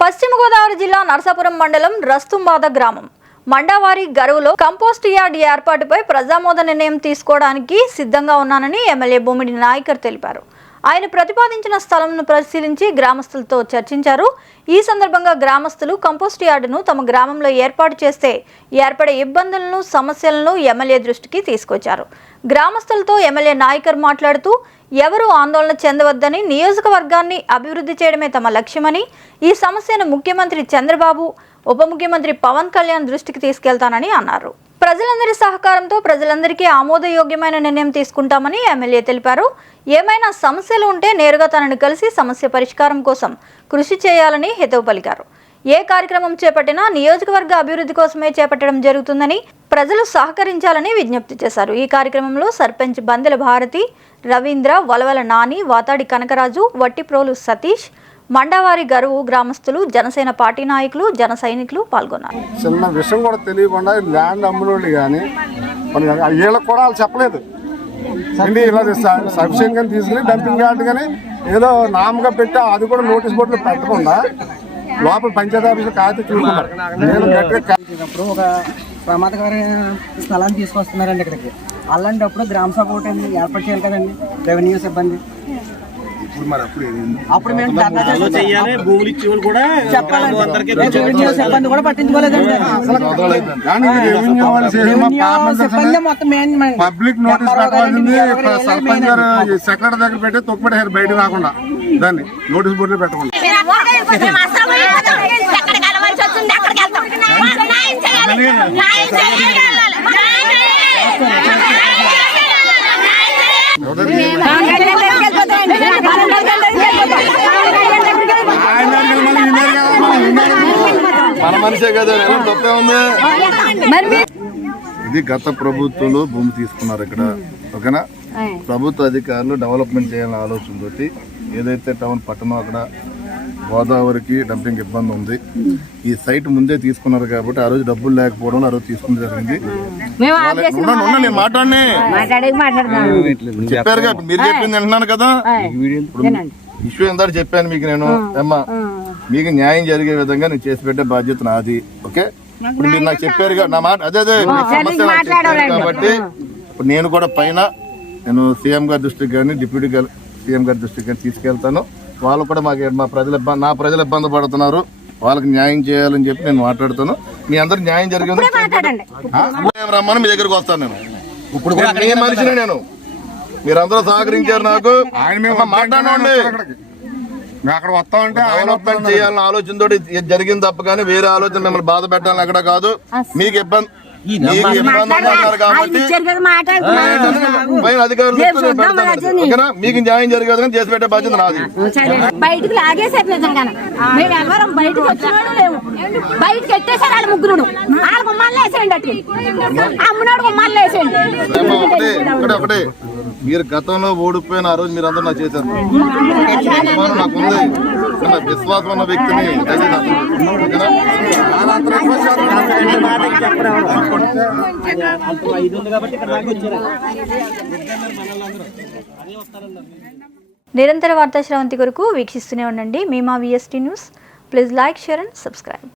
పశ్చిమ గోదావరి జిల్లా నరసాపురం మండలం రస్తుంబాద గ్రామం మండవారి గరువులో కంపోస్ట్ యార్డ్ ఏర్పాటుపై ప్రజామోద నిర్ణయం తీసుకోవడానికి సిద్ధంగా ఉన్నానని ఎమ్మెల్యే బొమ్మిడి నాయకర్ తెలిపారు. ఆయన ప్రతిపాదించిన స్థలంను పరిశీలించి గ్రామస్తులతో చర్చించారు. ఈ సందర్భంగా గ్రామస్తులు కంపోస్ట్ యార్డును తమ గ్రామంలో ఏర్పాటు చేస్తే ఏర్పడే ఇబ్బందులను, సమస్యలను ఎమ్మెల్యే దృష్టికి తీసుకొచ్చారు. గ్రామస్తులతో ఎమ్మెల్యే నాయకర్ మాట్లాడుతూ ఎవరూ ఆందోళన చెందవద్దని, నియోజకవర్గాన్ని అభివృద్ధి చేయడమే తమ లక్ష్యమని, ఈ సమస్యను ముఖ్యమంత్రి చంద్రబాబు, ఉప ముఖ్యమంత్రి పవన్ కళ్యాణ్ దృష్టికి తీసుకెళ్తానని అన్నారు. ప్రజలందరి సహకారంతో ప్రజలందరికీ ఆమోదయోగ్యమైన నిర్ణయం తీసుకుంటామని ఎమ్మెల్యే తెలిపారు. ఏమైనా సమస్యలు ఉంటే నేరుగా తనను కలిసి సమస్య పరిష్కారం కోసం కృషి చేయాలని హితవు పలికారు. ఏ కార్యక్రమం చేపట్టినా నియోజకవర్గ అభివృద్ధి కోసమే చేపట్టడం జరుగుతుందని ప్రజలు సహకరించాలని విజ్ఞప్తి చేశారు. ఈ కార్యక్రమంలో సర్పంచ్ బందెల భారతి, రవీంద్ర, వలవల నాని, వాతాడి కనకరాజు, వట్టిప్రోలు సతీష్, మండవారి గరువు గ్రామస్తులు, జనసేన పార్టీ నాయకులు, జన సైనికులు పాల్గొన్నారు. చిన్న విషయం కూడా తెలియకుండా ల్యాండ్ అమ్ములోళ్ళు కానీ వీళ్ళకి కూడా వాళ్ళు చెప్పలేదు. ఇలా సఫిషియెంట్గా తీసుకుని డంపింగ్ యార్డ్ కానీ ఏదో నామగా పెట్టి అది కూడా నోటీస్ బోర్డులో పెట్టకుండా లోపల పంచాయతీ ఆఫీసులో కాగితం చూసుకున్నారు. నేను ఒక ప్రమాదకరమైన స్థలాన్ని తీసుకొస్తున్నారండి ఇక్కడికి. అలాంటప్పుడు గ్రామ సభ ఒకటి ఏర్పాటు చేయాలి కదండి రెవెన్యూ సిబ్బంది. అప్పుడు మేము సిబ్బంది కూడా పట్టించుకోలేదండి. మొత్తం పబ్లిక్ నోటీస్ పెట్టాల్సింది సర్పంచ్ గారు సెక్రటరీ దగ్గర పెట్టి తొక్కుపెట్టారు బయట రాకుండా. దాన్ని నోటీస్ బోర్డులో పెట్టకుండా మన మనిషే కదా, తప్పే ఉంది. ఇది గత ప్రభుత్వంలో భూమి తీసుకున్నారు ఇక్కడ. ఓకేనా, ప్రభుత్వ అధికారులు డెవలప్మెంట్ చేయాలనే ఆలోచనతోటి ఏదైతే టౌన్ పట్టణం అక్కడ గోదావరికి డంపింగ్ ఇబ్బంది ఉంది. ఈ సైట్ ముందే తీసుకున్నారు కాబట్టి ఆ రోజు డబ్బులు లేకపోవడం ఆ రోజు తీసుకుని జరిగింది. నేను మాట్లాడి చెప్పారుగా, మీరు చెప్పింది వింటున్నాను కదా. ఇప్పుడు ఇష్యూ ఎంత చెప్పాను మీకు నేను. అమ్మా, మీకు న్యాయం జరిగే విధంగా నేను చేసి పెట్టే బాధ్యత నాది. ఓకే, ఇప్పుడు మీరు నాకు చెప్పారుగా నా మాట. అదే సమస్య కాబట్టి ఇప్పుడు నేను కూడా పైన నేను సీఎం గారి దృష్టికి కానీ డిప్యూటీ సీఎం గారి దృష్టికి కానీ తీసుకెళ్తాను. వాళ్ళు కూడా నా ప్రజలు ఇబ్బంది పడుతున్నారు, వాళ్ళకి న్యాయం చేయాలని చెప్పి నేను మాట్లాడుతాను. మీ అందరు న్యాయం జరిగింది రమ్మని మీ దగ్గరకు వస్తాను. నేను ఇప్పుడు మనిషినే నేను, మీరందరూ సహకరించారు నాకు. మాట్లాడండి, అక్కడ వస్తామంటే డెవలప్మెంట్ చేయాలని ఆలోచనతో జరిగింది తప్ప కానీ వేరే ఆలోచన మిమ్మల్ని బాధ పెట్టాలని ఎక్కడ కాదు. మీకు ఇబ్బంది కాబట్టి మీకు న్యాయం జరిగేదని చేసి పెట్టే బాధ్యత నాది. బయటకు లాగేసారు నిజంగా. మేము ఎవరం బయటకు వచ్చినాడు లేవు, బయటకు ఎట్టేసారు వాళ్ళు ముగ్గురు. వాళ్ళ గుమ్మాలు వేసేయండి, అటు అమ్మునాడు గుమ్మాలు వేసేయండి. ఒకటే, మీరు గతంలో ఓడిపోయిన ఆ రోజు మీరు అందరూ నాకు చేశారు. నాకుంది విశ్వాసం ఉన్న వ్యక్తిని. నిరంతర వార్తా శ్రవంతి కొరకు వీక్షిస్తూనే ఉండండి. మీమా VST news. Please like, share and subscribe.